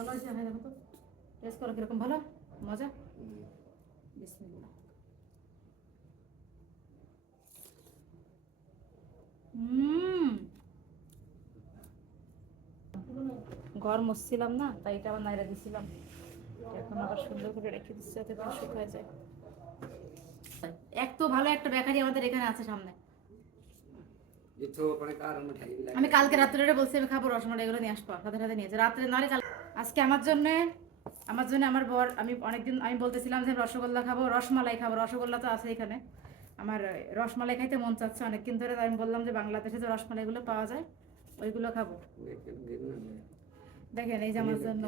ভালো হয়েছে, হ্যাঁ দেখো তো টেস্ট করো কিরকম ভালো মজা। বিসমিল্লাহ। হুম, ঘর মুছছিলাম না তাই এটা আবার নাইরা দিছিলাম, এখন আবার সুন্দর করে রেখে দিচ্ছি যাতে করে শুকায় যায়। এক তো ভালো একটা বেকারি আমাদের এখানে আছে সামনে। আমি কালকে রাত্রে বলছি আমি খাবো রসমালাই, এগুলো নিয়ে আসবো, সাথে সাথে নিয়েছে রাত্রে নাহলে কাল। আজকে আমার জন্য আমার বর, আমি অনেকদিন আমি বলতেছিলাম যে রসগোল্লা খাবো, রসমালাই খাবো, রসগোল্লা তো আছে এখানে। আমার রসমালাই খাইতে মন চাচ্ছে অনেকদিন ধরে, আমি বললাম যে বাংলাদেশে যে রসমালাইগুলো পাওয়া যায় ওইগুলো খাবো। দেখেন এই যে আমার জন্য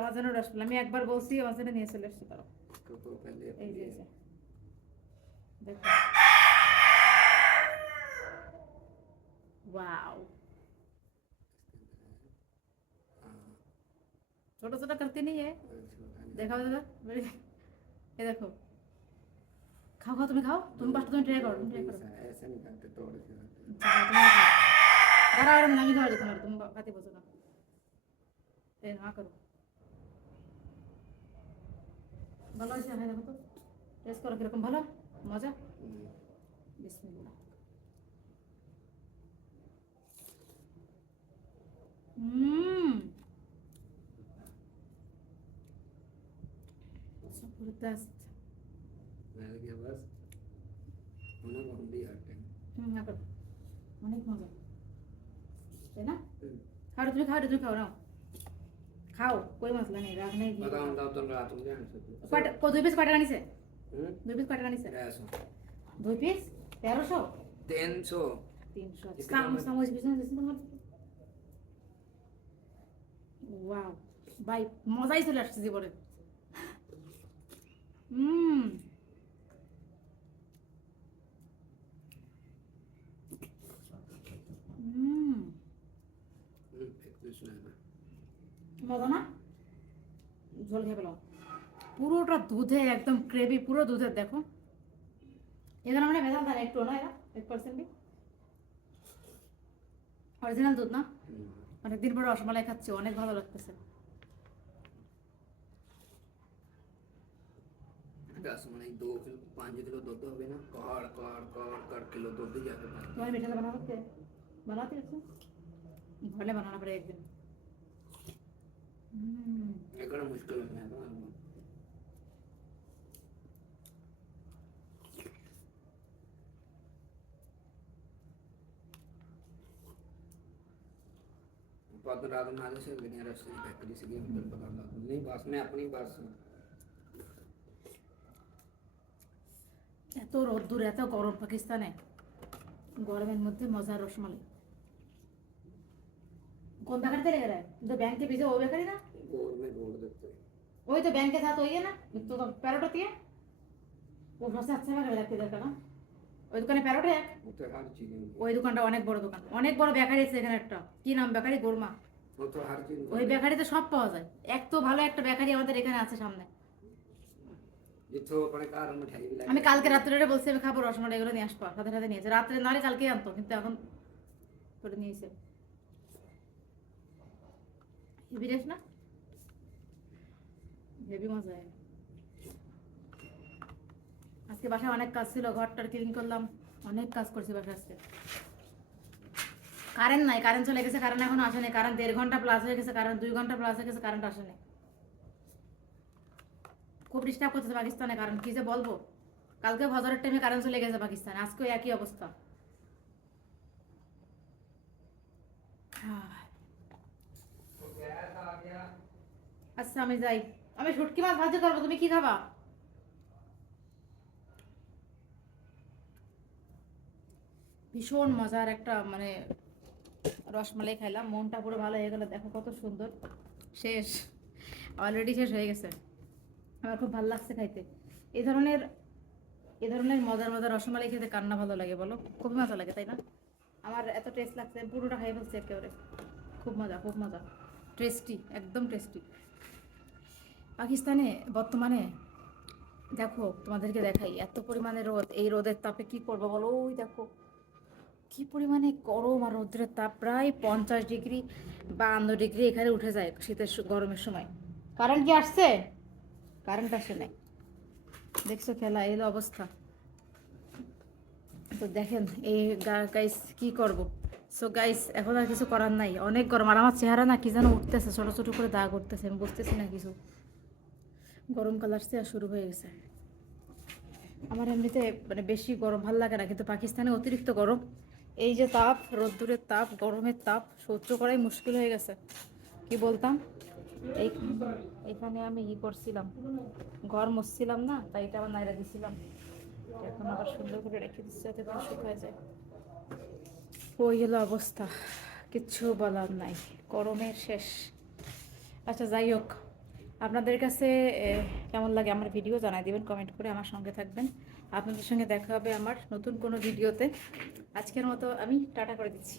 আমার জন্য রসমালাই, আমি একবার বলছি আমার জন্য নিয়ে চলে এসছি তারা। এই যে দেখো, ওয়াও, छोटा छोटा करते नहीं है, देखाओ दादा, ये देखो, खाओ खाओ, तुम्हें खाओ, तुम पास तुम ट्राई करो, तुम ट्राई करो, ऐसे नहीं खाते, तोड़ के खाते। तुम्हें खाओ, बराबर में नहीं खाओ तुम्हारे, तुम खाते बसो ना, ये ना करो, ভালো আছে, হ্যাঁ দেখো তো টেস্ট করো কিরকম ভালো মজা। বিসমিল্লাহ। হুম, জবরদস্ত। मैंने क्या बस उन्हें बहुत दिया टाइम। না করো, অনেক মজা তাই না? খাও রে, তুমি খাও রে, তুমি খাও, নাও খাও, कोई मसला नहीं, राग नहीं की बताओ बताओ तो रात में जान सकते। কয়টা, দুই পিস কয়টা আনিছে? দুই পিস কয়টা আনিছে? 300 দুই পিস 1300। 300 300 সামোস বিজন দিছেন তোমার। ওয়াও ভাই, মজাই চলে আসছে জীবনে। হুম, হুম, মজা না? ঝোল খেয়ে পেলাম পুরোটা দুধে, একদম গ্রেভি পুরো দুধের। দেখো এখানে মানে ভেজাল থাকে একটু না, এরা 1% অরিজিনাল দুধ না। অনেকদিন পরে রসমালাই খাচ্ছি, অনেক ভালো লাগতেছে। 10 মানে 2 किलो 5 किलो दूध হবে না, কার কার কার কার কিলো दूध ही जाते हैं। तुम्हारे मीठा बना सकते हैं, बनाते हैं भले बनाना पड़ेगा एक दिन। एकड़ा मुश्किल है ना। बाद रात में आने से बिना रस की फैक्ट्री से गेम कर पता नहीं, बस मैं अपनी बस এত রোদ্দুর এত গরম পাকিস্তানে, গরমের মধ্যে মজার রসমালাই। কোন বেকারিতে লেগে रहा है? जो बैंक के पीछे वो बेकरी ना, गोर में गोर देते हैं। वही तो बैंक के साथ वही है ना, तो पैरोट होती है वो, सबसे अच्छा बेकरी लगती है इधर का ना। ওই দোকানে প্যারোট এক, वो तो हर चीज में, ওই দোকানটা অনেক বড় দোকান, অনেক বড় বেকারি আছে এখানে একটা, কি নাম বেকারি, গোরমা। वो तो हर चीज ওই বেকারিতে সব পাওয়া যায়। এক তো ভালো একটা বেকারি আমাদের এখানে আছে সামনে। जितो अपने कार में मिठाई भी আমি কালকে রাত্রে বলছি আমি খাবো রসমালাই, এগুলো নিয়ে আসবো, সাথে সাথে নিয়েছে রাত্রে, নাহলে কালকে আনতো, কিন্তু এখন করে নিয়েছে। হেভি রেস না, হেভি মজা হয়। আজকে বাসায় অনেক কাজ ছিল, ঘরটার ক্লিন করলাম, অনেক কাজ করছি বাসায় আজকে। কারেন্ট নাই, কারেন্ট চলে গেছে, কারেন্ট এখনো আসেনি, কারেন্ট 1.5 ঘন্টা প্লাস হয়ে গেছে, কারেন্ট 2 ঘন্টা প্লাস হয়ে গেছে, কারেন্ট আসেনি। খুব ডিস্টার্ব করতেছে পাকিস্তানে কারেন্ট, কি যে বলবো। কালকে ফজরের টাইমে কারেন্ট চলে গেছে পাকিস্তানে, আজকেও একই অবস্থা। আচ্ছা আমি যাই, আমি শুটকি মাছ ভাজি করবো, তুমি কি খাবা? ভীষণ মজার একটা মানে রসমালাই খাইলাম, মনটা পুরো ভালো হয়ে গেল। দেখো কত সুন্দর, শেষ, অলরেডি শেষ হয়ে গেছে। আমার খুব ভালো লাগছে খাইতে। এই ধরনের মজার মজার রসমালাই খেতে কান্না ভালো লাগে বলো, খুবই মজা লাগে তাই না? আমার এত টেস্ট লাগছে, পুরোটা খাই ফেলছি একেবারে। খুব মজা, খুব মজা, টেস্টি, একদম টেস্টি। পাকিস্তানে বর্তমানে দেখো, তোমাদেরকে দেখাই, এত পরিমাণে রোদ, এই রোদের তাপে কি করবো বলো, ওই দেখো কি পরিমাণে গরম আর রৌদ্রের তাপ, প্রায় 50 ডিগ্রি 52 ডিগ্রি এখানে উঠে যায় শীতের গরমের সময়। কারেন্ট কি আসছে? কারেন্ট আসে নাই, দেখছো খেলা এলো অবস্থা। তো দেখেন এই গাইস কি করব। সো গাইস এখন আর কিছু করার নাই, অনেক গরম। আর আমার চেহারা না কি যেন উঠতেছে, ছোট ছোট করে দাগ উঠতেছে, আমি বুঝতেছি না কিছু। গরমকাল আসছে আর শুরু হয়ে গেছে। আমার এমনিতে মানে বেশি গরম ভালো লাগে না, কিন্তু পাকিস্তানে অতিরিক্ত গরম। এই যে তাপ, রোদ্দুরের তাপ, গরমের তাপ সহ্য করাই মুশকিল হয়ে গেছে। কি বলতাম, এই এখানে আমি ই করছিলাম, ঘর মুছছিলাম না, তাই এটা আবার নাইরা দিছিলাম। এখন আবার সুন্দর করে রেখে দিচ্ছি যাতে করে শুকায় যায়। ওই হলো অবস্থা, কিচ্ছু বলার নাই, গরমের শেষ। আচ্ছা যাই হোক, আপনাদের কাছে কেমন লাগে আমার ভিডিও জানাই দিবেন কমেন্ট করে, আমার সঙ্গে থাকবেন। আপনাদের সঙ্গে দেখা হবে আমার নতুন কোনো ভিডিওতে। আজকের মতো আমি টাটা করে দিচ্ছি।